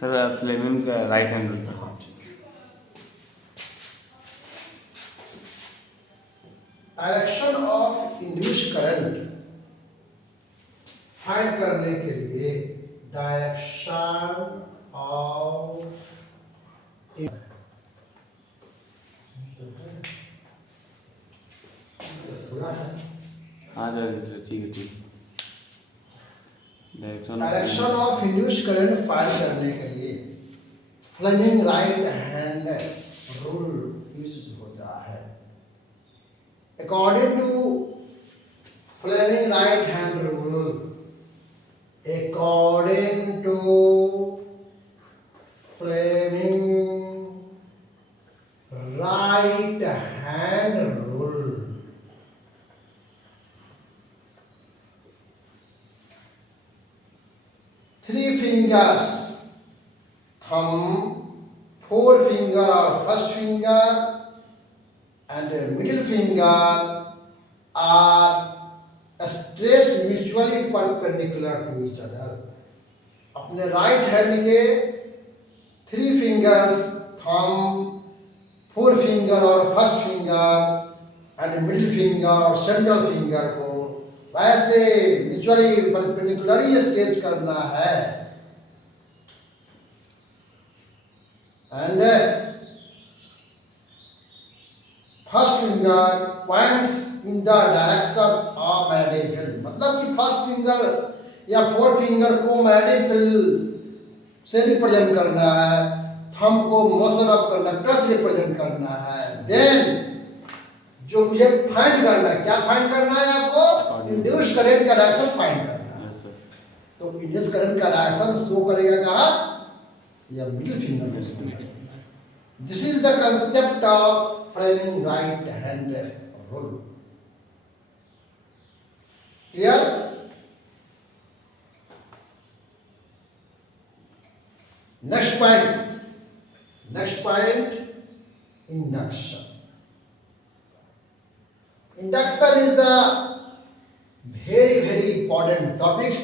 Sir Fleming का right hand होता है। Direction of induce current find करने के लिए डायरेक्शन ऑफ हाँ सर ठीक है direction of induce current find करने के लिए Fleming right hand rule use होता है। According to Fleming right hand rule, according to Fleming right hand rule, three fingers, thumb, forefinger or first finger and middle finger are stretched mutually perpendicular to each other. अपने right hand के three fingers, thumb, forefinger और first finger and middle finger और central finger को वैसे mutually perpendicularly stretch करना है and first finger points in the direction of meridian field. मतलब कि फर्स्ट फिंगर या फोर्थ फिंगर को मेरिडियन फील्ड से रिप्रेजेंट करना है, थंब को मोशन ऑफ कंडक्टर से रिप्रेजेंट करना है। देन जो मुझे फाइंड करना है, क्या फाइंड करना है आपको? इंड्यूस करंट का डायरेक्शन फाइंड करना है। तो इंड्यूस करंट का डायरेक्शन शो करेगा कहाँ? या मिडिल फिंगर में शो करेगा। This is the concept of Fleming right hand rule. Clear? Next point. Next point, induction. Induction is the very important topics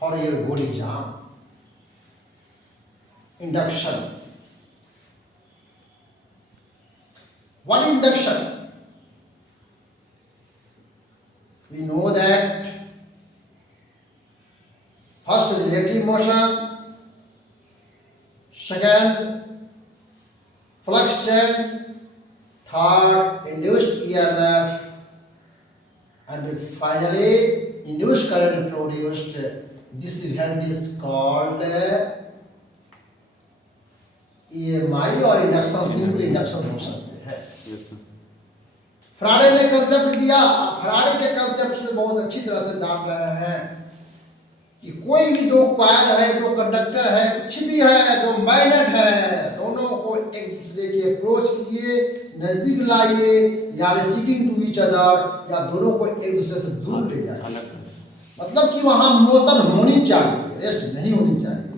for your board exam. Induction. What is induction? We know that first relative motion, second flux change, third induced EMF, and finally induced current produced. This event is called EMI or induction, simply induction motion. फ्राडे ने concept दिया। फ्राडे के concept से बहुत अच्छी तरह से जान रहे हैं कि कोई भी दो कॉइल है, दो कंडक्टर है, कुछ भी है, दो मैग्नेट है, दोनों को एक दूसरे के अप्रोच कीजिए, नजदीक लाइए या रिसीविंग टू ईच अदर, या दोनों को एक दूसरे से दूर ले जाइए। मतलब कि वहां मोशन होनी चाहिए, रेस्ट नहीं होनी चाहिए।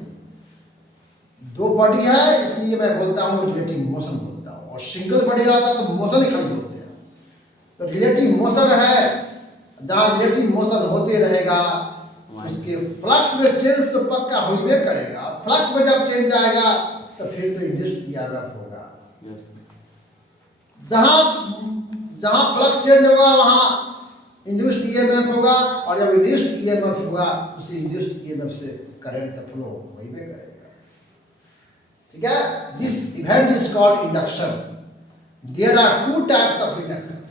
दो बॉडी है इसलिए मैं बोलता हूँ रिलेटिव मोशन बोलता हूँ, और सिंगल बॉडी रहता तो मोशन ही खाली बोलते हैं। तो रिलेटिव मोशन है, जहाँ रिलेटिव मोशन होते रहेगा उसके फ्लक्स में चेंज तो पक्का होइबे करेगा। फ्लक्स में जब चेंज आएगा तो फिर तो इंड्यूस्ड ईएमएफ होगा। जहाँ फ्लक्स चेंज होगा वहाँ इंड्यूस्ड ईएमएफ होगा, और जब इंड्यूस्ड ईएमएफ होगा उसी इंड्यूस्ड ईएमएफ से करंट फ्लो होइबे करेगा। ठीक है? This event is called induction. There are two types of induction.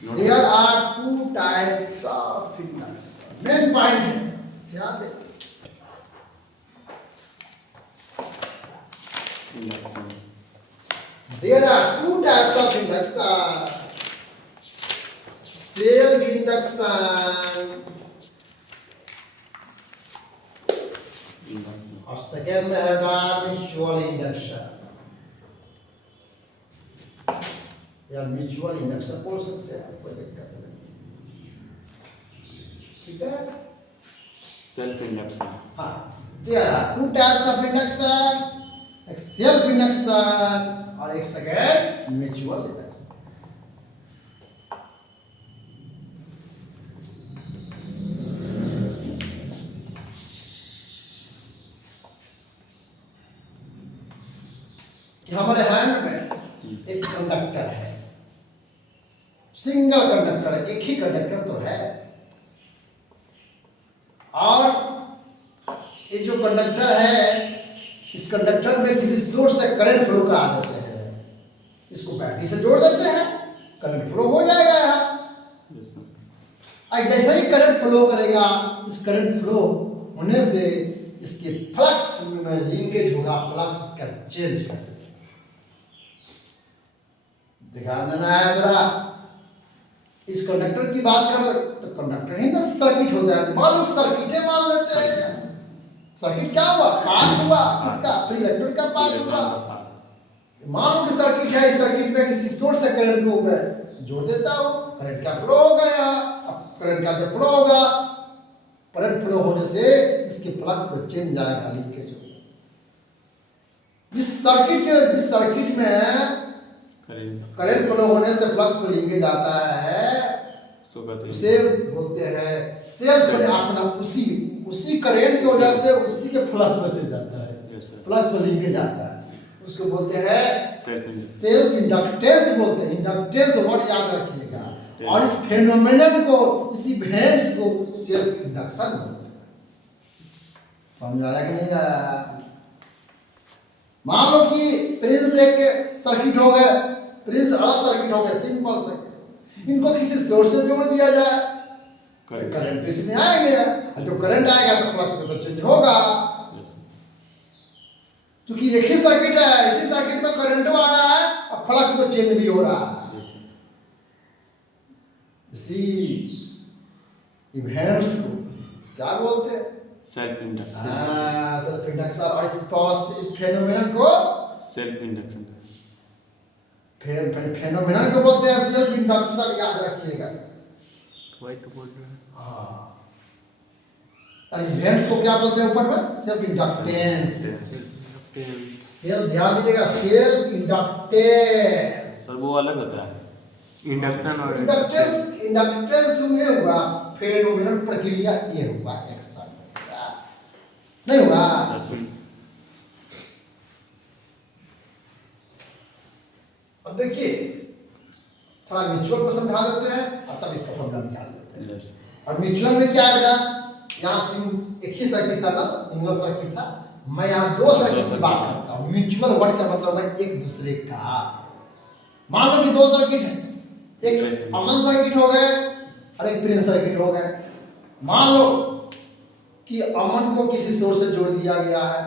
There are two types of induction. Main point है, ध्यान दें। There are two types of induction. Self induction और second में है म्यूचुअल इंडक्शन या म्यूचुअल इंडक्शन बोल सकते हैं, कोई दिक्कत नहीं। ठीक है? Self induction. हाँ, there are two types of induction, एक सेल्फ इंडक्शन और एक सेकेंड म्यूचुअल इंडक्शन। कि हमारे हैंड में एक कंडक्टर है, सिंगल कंडक्टर है, एक ही कंडक्टर तो है, और ये जो कंडक्टर है, इस कंडक्टर में किसी सोर्स से करंट फ्लो करा देते हैं, इसको बैटरी से जोड़ देते हैं, करंट फ्लो हो जाएगा यहाँ। जैसे ही करंट फ्लो करेगा, इस करंट फ्लो होने से इसके फ्लक्स में लिंकेज होगा, फ्लक्स इसका चेंज कर देगा। ध्यान देना है जरा। इस कंडक्टर की बात कर तो कंडक्टर ही ना सर्किट होता है, मान लो सर्किटें मान लेते हैं। सर्किट क्या हुआ? पाथ हुआ, किसका? फ्री इलेक्ट्रॉन का पाथ हुआ। मान लो कि सर्किट है, इस सर्किट में किसी सोर्स से करंट को मैं जोड़ देता हूँ, करंट का फ्लो होगा यहाँ। अब करंट का जब फ्लो होगा, करंट फ्लो होने से इसके फ्लक्स में चेंज आएगा, लिंकेज होगा। जिस सर्किट में करंट फ्लो होने से फ्लक्स में लिंकेज आता है, उसे बोलते हैं सेल्फ। अपना उसी करंट की वजह से उसी के फ्लक्स में चल जाता है, फ्लक्स में लिंकेज आता है, उसको बोलते हैं सेल्फ इंडक्टेंस बोलते हैं। इंडक्टेंस वर्ड याद रखिएगा। और इस फेनोमेनन को, इसी इवेंट्स को सेल्फ इंडक्शन बोलते हैं। समझ आया कि नहीं आया? मान लो कि प्रिंस एक सर्किट हो गए, प्रिंस अलग सर्किट हो गए, सिंपल सर्किट। इनको किसी सोर्स से जोड़ दिया जाए, करंट तो इसमें आएंगे, और जब करंट आएगा तो फ्लक्स में तो चेंज होगा। क्योंकि एक ही सर्किट है, इसी सर्किट में करंट आ रहा है और फ्लक्स में चेंज भी हो रहा है। इसी इवेंट्स को क्या बोलते हैं? Self induction. Self induction. और इस फेनोमेनन को सेल्फ इंडक्शन, फेनोमेनन को बोलते हैं सेल्फ इंडक्शन, याद रखिएगा। वही तो बोल रहे हैं। हाँ, और इस इवेंट्स को क्या बोलते हैं ऊपर में? Self inductance. सेल्फ, ध्यान दीजिएगा, सेल्फ इंडक्टेंस। सर वो अलग होता है, इंडक्शन और इंडक्टेंस ये हुआ, फेनोमेनन प्रक्रिया ये हुआ, एक्शन नहीं हुआ। अब देखिए, थोड़ा म्यूचुअल को समझा देते हैं और तब इसका फॉर्मूला निकाल लेते हैं। और म्यूचुअल में क्या है बेटा? यहाँ एक ही सर्किट था ना, सिंगल सर्किट था। मैं यहाँ दो सर्किट की बात करता हूँ। म्यूचुअल वर्ड का मतलब है एक दूसरे का। मान लो कि दो सर्किट है, एक अमन सर्किट हो गए और एक प्रिंस सर्किट हो गए। मान लो कि अमन को किसी सोर्स से जोड़ दिया गया है,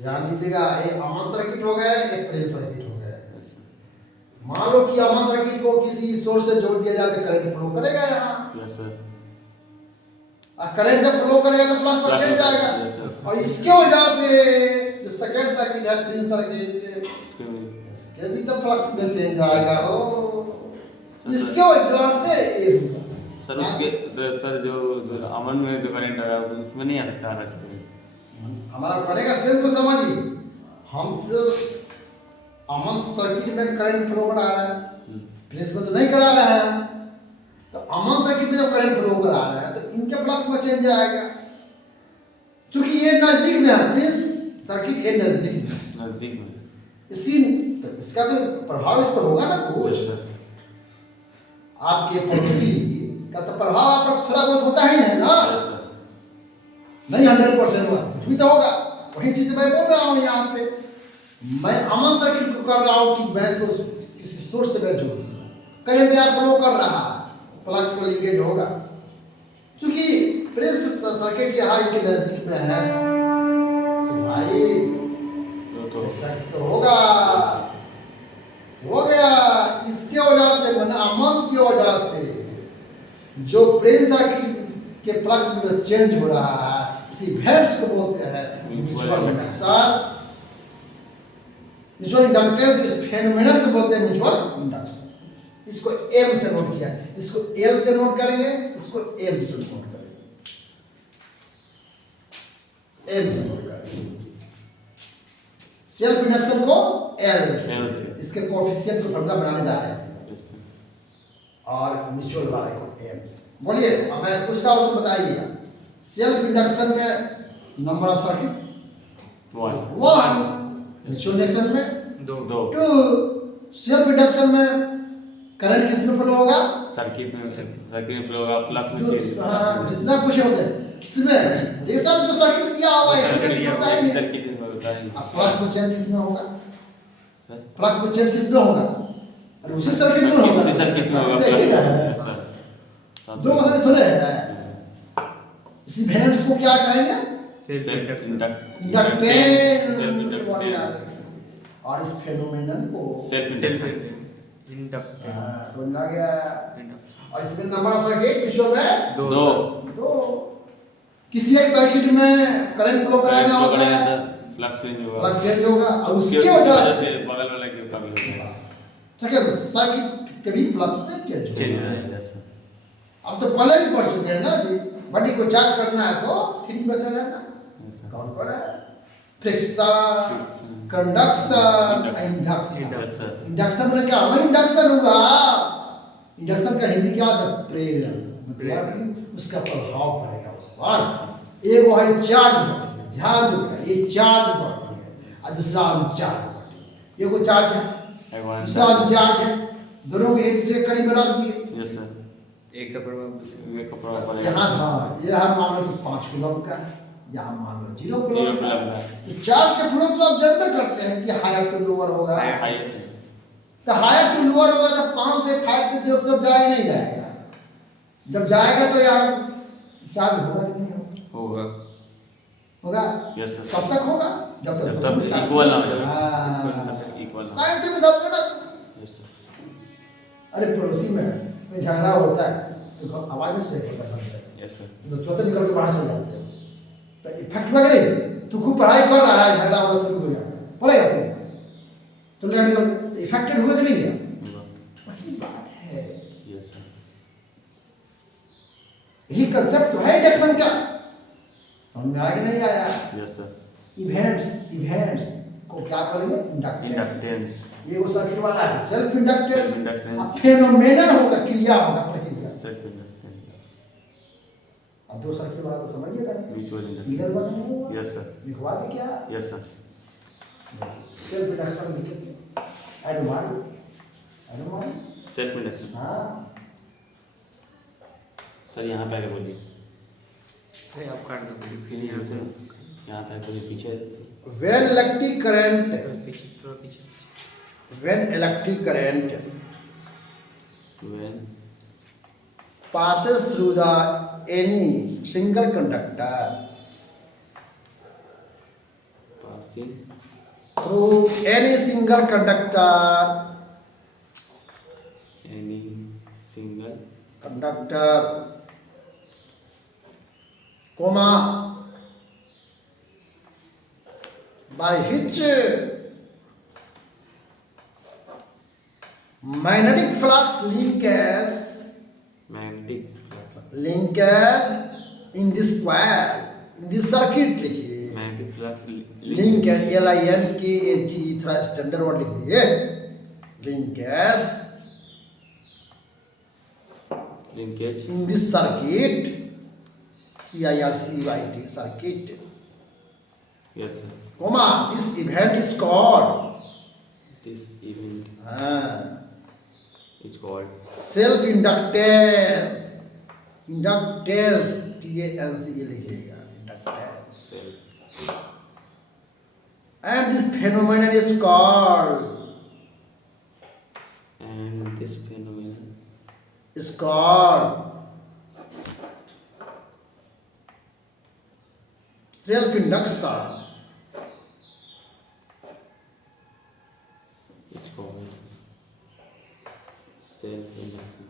ध्यान दीजिएगा, एक अमन सर्किट हो गए, एक प्रिंस सर्किट हो गए। मान लो कि अमन सर्किट को किसी सोर्स से जोड़ दिया जाए तो करंट फ्लो करेगा यहाँ। करंट जब फ्लो करेगा तो प्लस पर चेंज जाएगा। और इसके वजह से जो सेकंड सर्किट है, प्रिंस सर्किट, इसके भी तो फ्लक्स में चेंज आएगा। इसके वजह से ये होगा। सर उसके सर जो अमन में जो करंट आ रहा है उसमें नहीं आ सकता अलग से। हमारा करंट का सेंस को समझिए। हम जो अमन सर्किट में करंट फ्लो करा रहा है, प्रिंस में तो नहीं करा रहा है। तो अमन सर्किट में जब करंट फ्लो करा रहा है तो इनके फ्लक्स में चेंज आएगा। क्योंकि ये नजदीक में है, प्रिंस सर्किट ये नजदीक में, इसी तो इसका तो प्रभाव इस पर होगा ना कुछ। आपके पड़ोसी का तो प्रभाव आप पर थोड़ा बहुत होता ही है ना, नहीं 100% हुआ, कुछ भी तो होगा। वही चीज मैं बोल रहा हूँ यहाँ पे। मैं अमन सर्किट को कर रहा हूँ कि मैं किसी सोर्स से मैं जोड़ करंट यहाँ फ्लो कर रहा है, फ्लक्स को लिंकेज होगा। क्योंकि प्रिंस सर्किट यहाँ इनके नजदीक में है तो भाई इफेक्ट तो होगा, हो गया। इसके वजह से मैंने अमन की वजह से जो प्रिंस सर्किट के फ्लक्स में जो चेंज हो रहा है, इसी इवेंट्स को बोलते हैं म्यूचुअल इंडक्शन। म्यूचुअल इंडक्टेंस इस फेनोमेनन को बोलते हैं म्यूचुअल इंडक्शन। इसको एम से नोट किया, इसको एल से नोट करेंगे, इसको एम से नोट करेंगे, एम से नोट करेंगे। सेल्फ इंडक्शन को एल से, इसके कोएफिशिएंट को फॉर्मूला बनाने जा रहे हैं। और म्यूचुअल वाले को एम से। बोलिए, अब मैं पूछता हूं, उसको बताइएगा। सेल्फ इंडक्शन में number of circuit 1, mutual induction में दो टू सेल्फ इंडक्शन में करंट किस में फ्लो होगा? सर्किट में फ्लो होगा, फ्लक्स में चेंज। हाँ, जितना कुछ होता है किसमें रेशम जो सर्किट दिया हुआ है सर्किट होता है, सर्किट में होता है। अब फ्लक्स में चेंज किसमें होगा? सर फ्लक्स में चेंज किसमें होगा? अरे उसी सर्किट में होगा, उसी सर्किट में होगा देखिए ना। फ्लक्स। सर दो सर्किट थोड़े है। इसी वेरिएंट्स को क्या कहेंगे? सेल्फ इंडक्टेंस इंडक्टेंस और इस फेनोमेनन को सेल्फ समझ आ गया। और इसमें नंबर ऑफ सर्किट विश्व में दो। किसी एक सर्किट में करंट फ्लो कराना होता है, फ्लक्स चेंज होगा, फ्लक्स चेंज होगा और उसकी वजह से बगल वाला की कमी होगा। ठीक है, सर्किट कभी फ्लक्स में चेंज चेंज होगा। होगा। Yes sir. अब तो पहले भी पढ़ चुके हैं ना जी, बॉडी को चार्ज करना है तो 3 बता जाना। कौन कौन है? Friction, conduction, induction. Yes sir. Induction में क्या वही इंडक्शन होगा। इंडक्शन का हिंदी क्या होता है? प्रेरण, मतलब कि उसका प्रभाव पड़ेगा उस पर। एक वो है चार्ज बॉडी, ध्यान दो, ये चार्ज बॉडी है और दूसरा अनचार्ज बॉडी। एक वो चार्ज है, दूसरा अनचार्ज है, दोनों को एक से करीब रख दिए। Yes sir. एक का प्रभाव पड़ेगा। यहाँ हाँ, ये हर मान लो कि 5 कूलम का है, यहाँ मान लो 0 कूलम का है। है। तो चार्ज के फ्लो तो आप जानते करते हैं कि हायर टू लोअर होगा। तो हायर टू लोअर होगा तो 5 से 5 से 0 तक जाएगा नहीं जाएगा। जब जाएगा तो यार चार्ज होगा कि नहीं होगा? होगा। Yes sir. कब तक होगा? जब तक इक्वल ना हो जाए। हाँ। इक्वल। साइंस से भी समझो ना तुम। Yes sir. अरे पड़ोसी में झगड़ा होता है तो आवाज से होता है। Yes sir. तो तुरंत निकल के बाहर चले जाते हो तो इफेक्ट लग रही। तू खूब पढ़ाई कर रहा है, झगड़ा होना शुरू हो जाएगा, पड़ेगा तो ले निकल के इफेक्टेड हुआ कि नहीं गया? वही बात है। Yes sir. यही कंसेप्ट है इंडक्शन का। समझ में आया कि नहीं आया? Yes sir. इवेंट्स को क्या बोलेंगे? इंडक्टेंस। ये वो सर्किट वाला है, सेल्फ इंडक्टेंस। इंडक्टेंस। अब फेनोमेनन होगा, क्रिया होगा, प्रक्रिया। Self inductance. अब दो सर्किट वाला तो समझिएगा। Mutual clear inductance. बात नहीं हुआ? Yes sir. लिखवा दे क्या? Yes sir. सेल्फ इंडक्शन लिखिए। Advani self induction. हाँ सर यहाँ पे आके बोलिए। अरे आप काट दो फिर यहाँ से यहाँ पे आके बोलिए पीछे। when electric current पीछे थोड़ा पीछे when electric current when passes through the any single conductor passing through any single conductor any single comma by which magnetic flux linkage in this coil in this circuit लिखिए। magnetic flux linkage LINKAGE थोड़ा standard word लिख दिए। linkage in this circuit CIRCUIT circuit yes sir comma this event is called this event uh, is called self inductance TANCE लिखिएगा inductance self and this phenomenon is called and this phenomenon is called self induction is called self induction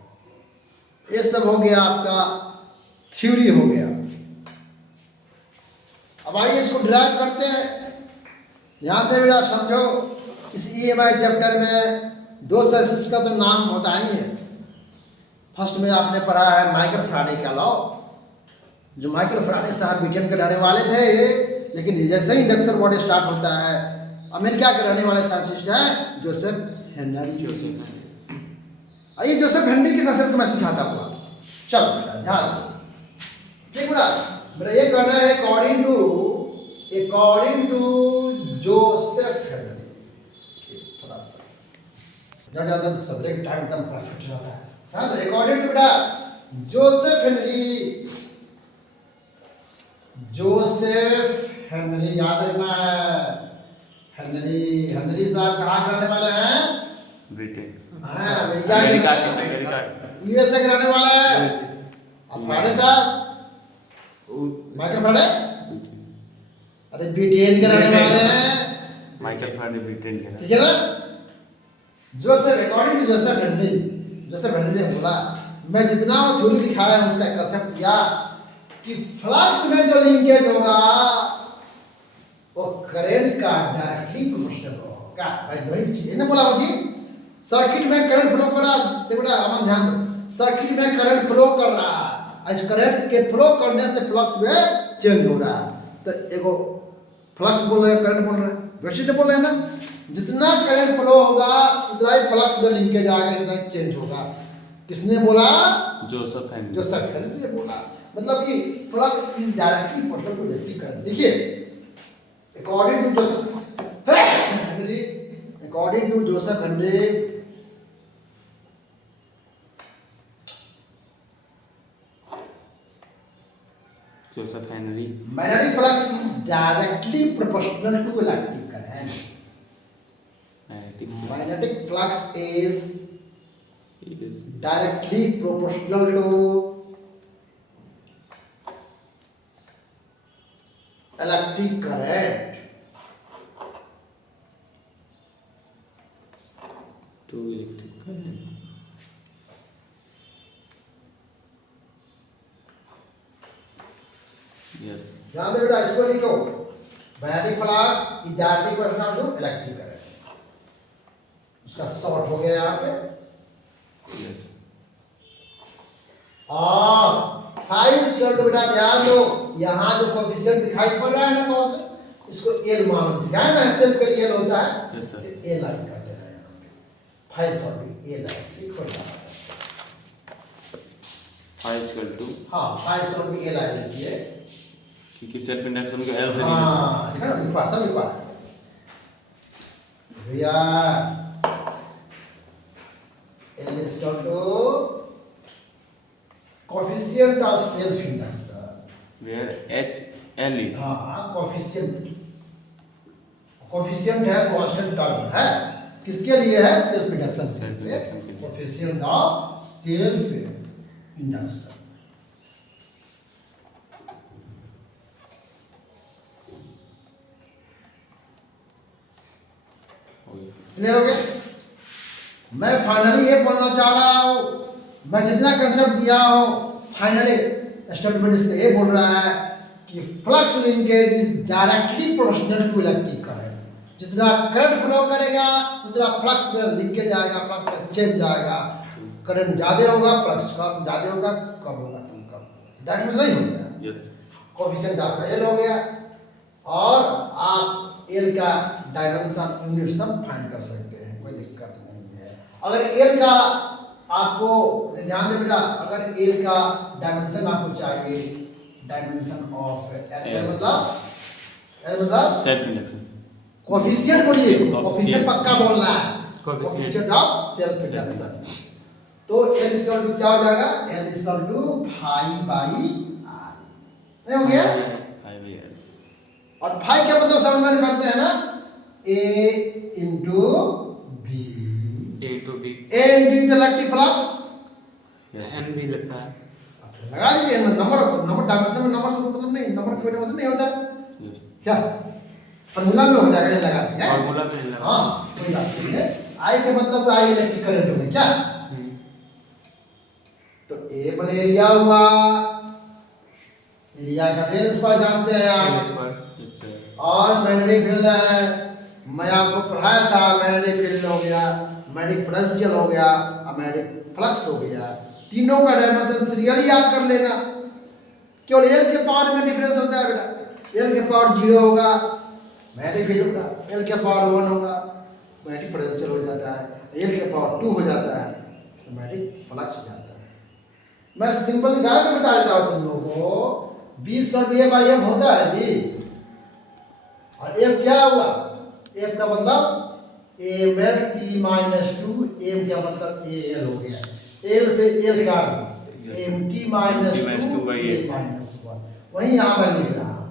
ये सब हो गया आपका theory हो गया। अब आइए इसको ड्राइव करते हैं। ध्यान दे बेटा, समझो इस EMI चैप्टर में दो सर्किट्स का तो नाम होता ही है। फर्स्ट में आपने पढ़ा है माइकल फैराडे का लॉ, जो माइकल फैराडे साहब ब्रिटेन के रहने वाले थे, लेकिन जैसे ही इंडक्शन मोड स्टार्ट होता है अमेरिका के रहने वाले साइंटिस्ट हैं जोसेफ हेनरी। ये जोसेफ हेनरी के कंसेप्ट को मैं सिखाता हुआ। चलो बेटा ध्यान दो, देख बेटा, मेरा ये कहना है अकॉर्डिंग टू जोसेफ हेनरी जब ज़्यादा सवेरे के टाइम एकदम परफेक्ट रहता है। हाँ, तो अकॉर्डिंग टू बेटा जोसेफ हेनरी याद रखना है। हेनरी साहब कहाँ के रहने वाले हैं? ब्रिटेन, हाँ, अमेरिका। यूएसए के रहने वाले हैं। यूएसए। अब फ्राइडे साहब माइकल फ्राइडे अरे ब्रिटेन के रहने वाले हैं। माइकल फ्राइडे ब्रिटेन के ठीक है ना? Joseph according to Joseph Henry ने बोला, मैं जितना वो थ्योरी लिखाया है उसका कंसेप्ट किया कि फ्लक्स में जो लिंकेज होगा वो करंट का डायरेक्टली प्रोपोर्शनल होगा। भाई दो ही चीज ना बोला हो जी। सर्किट में करंट फ्लो कर रहा, देखो बेटा अमन ध्यान दो, सर्किट में करंट फ्लो कर रहा है, इस करंट के फ्लो करने से फ्लक्स में चेंज हो रहा है। तो एगो फ्लक्स बोल रहे हैं, करंट बोल रहे हैं, वैसे तो बोल रहे हैं ना, जितना करंट फ्लो होगा उतना ही फ्लक्स में लिंकेज आएगा, इतना ही चेंज होगा। किसने बोला? जोसेफ हेनरी ने बोला। मतलब कि flux is directly proportional to electric current. देखिए according to Joseph Henry, magnetic flux is directly proportional to electric current. Magnetic flux is directly proportional to electric current. Yes. ध्यान दे बेटा, इसको लिखो, magnetic flux is directly proportional to electric current. उसका short हो गया यहाँ पे। Yes. और फाइव स्क्वायर, तो बेटा ध्यान दो, यहाँ जो कोएफिशिएंट दिखाई पड़ रहा है ना कौन सा, इसको एल मान सिखाया ना, सेल्फ के लिए होता है। Yes, sir. एल आई कर देना है यहाँ पे, फाइव स्क्वायर भी एल आई ठीक हो जाता है। 5 equal to, हाँ, फाइव स्क्वायर भी एल आई लिखिए। क्योंकि सेल्फ इंडक्शन को एल से हाँ, देखा ना, लिखवा सब लिखवा भैया। L is equal to coefficient of self induction. Where H L is, हाँ, कोएफिशिएंट है, कांस्टेंट टर्म है, किसके लिए है? सेल्फ इंडक्शन के लिए। Coefficient of self induction. Clear हो गया? मैं फाइनली ये बोलना चाह रहा हूं, मैं जितना कंसेप्ट दिया हूं फाइनली स्टेटमेंट इसका ये बोल रहा है कि flux linkage is directly proportional to electric current. जितना करंट फ्लो करेगा उतना फ्लक्स में लिंकेज आएगा, फ्लक्स में चेंज आएगा। करंट ज़्यादा होगा, फ्लक्स कम, ज़्यादा होगा कम होगा, कम डायरेक्ट नहीं हो गया। यस, कोएफिशिएंट आपका एल हो गया और आप एल का डायमेंशन यूनिट सब फाइंड कर सकते हैं, कोई दिक्कत नहीं है। अगर एल का आपको ध्यान दे बेटा, अगर एल का डायमेंशन आपको चाहिए, डायमेंशन ऑफ एल मतलब सेल्फ इंडक्शन, कोएफिशिएंट बोलिए, कोएफिशिएंट पक्का बोलना है, coefficient coefficient of self induction. तो एल इक्वल टू क्या हो जाएगा? L equal to phi by R. नहीं हो गया? और फाई क्या मतलब समझ में करते हैं ना, A into B. A to B, A into electric flux, N भी लगता है। लगा दीजिए नंबर डायमेंशन में नंबर से मतलब नहीं, नंबर की डायमेंशन नहीं होता है। यस, क्या फॉर्मूला में हो जाएगा, ये लगा देंगे। फॉर्मूला में लगा। हाँ, कोई बात नहीं है। आई के मतलब आई इलेक्ट्रिक करंट हो गया क्या? तो ए बने एरिया हुआ, एरिया का एल स्क्वायर जानते हैं आप। Yes sir. और मैग्नेटिक फील्ड है, मैं आपको पढ़ाया था, मैग्नेटिक फील्ड हो गया, मैग्नेटिक पोटेंशियल हो गया और मैग्नेटिक फ्लक्स हो गया। तीनों का डायमेंशन सीरियली याद कर लेना। केवल एल के पावर में डिफरेंस होता है बेटा, एल के पावर 0 होगा मैग्नेटिक फील्ड होगा, एल के पावर 1 होगा मैग्नेटिक पोटेंशियल हो जाता है, एल के पावर 2 हो जाता है तो मैग्नेटिक फ्लक्स हो जाता है। मैं सिंपल गाय में बता देता हूँ तुम लोगों को, 20 का डी बाई एम होता है जी। और एफ क्या हुआ? एफ का मतलब M L T minus two, M क्या मतलब ए एल हो गया, एल से एल काट दो, M T minus to A minus one. वही यहाँ मैं लिख रहा हूँ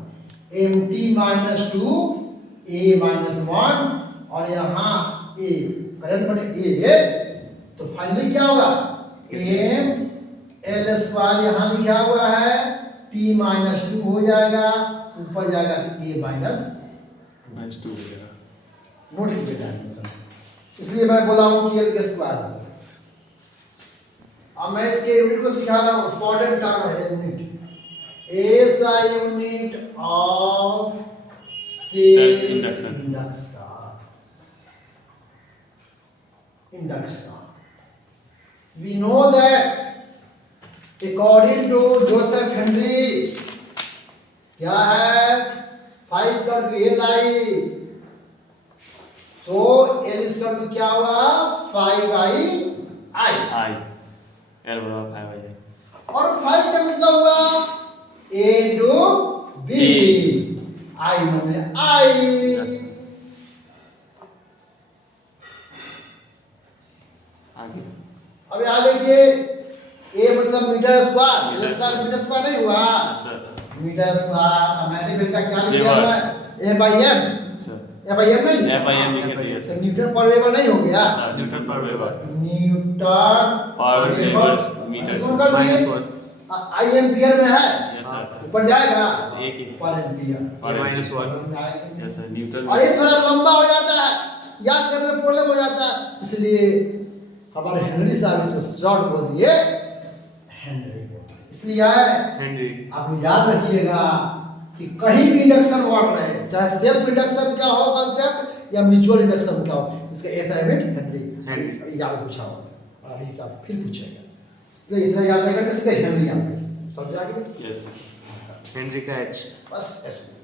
M T minus to A minus one, और यहाँ ए करंट बने ए, तो फाइनली क्या होगा एम एल स्क्वायर यहाँ लिखा हुआ है टी माइनस टू हो जाएगा, ऊपर जाएगा तो ए माइनस टू हो जाएगा। नोट कीजिए डायमेंशन, इसलिए मैं बोला हूँ कि एल के स्क्वायर। अब मैं इसके यूनिट को सिखा रहा हूँ, इंपॉर्टेंट टर्म है unit, SI unit of self induction. We know that according to Joseph Henry, क्या है 5 स्क्वायर टू एल आई, तो एल स्क्वायर टू क्या हुआ 5 आई आई, एल बराबर 5 आई, और 5 का मतलब हुआ ए टू बी, आई माने आई। अब यहाँ देखिए ए मतलब metre square, L square metre square नहीं हुआ, मीटर स्क्वायर। अब मैंने का क्या लिखा हुआ है A by M, A by M नहीं, ए बाई एम लिखे थे तो न्यूटन पर वेबर नहीं हो गया, न्यूटन पर वेबर, न्यूटन पर वेबर मीटर -1 आई एम्पियर में है, यस सर, ऊपर जाएगा एक ही पर एम्पियर, -1 यस सर, न्यूटन। और ये थोड़ा लंबा हो जाता है, याद करने में प्रॉब्लम हो जाता है, इसलिए हमारे हेनरी साहब इसको शॉर्ट बोल दिए हेनरी बोल दिए, इसलिए आए हेनरी। आप याद रखिएगा कि कहीं भी इंडक्शन वर्क रहे, चाहे सेल्फ इंडक्शन का हो कंसेप्ट या म्यूचुअल इंडक्शन का हो, इसका ऐसा यूनिट हेनरी याद पूछा हुआ था, और अभी आप फिर पूछेगा, इसलिए इतना याद रहेगा कि इसका हेनरी याद रखिए, समझ आ गया? यस हेनरी का एच बस ऐसे।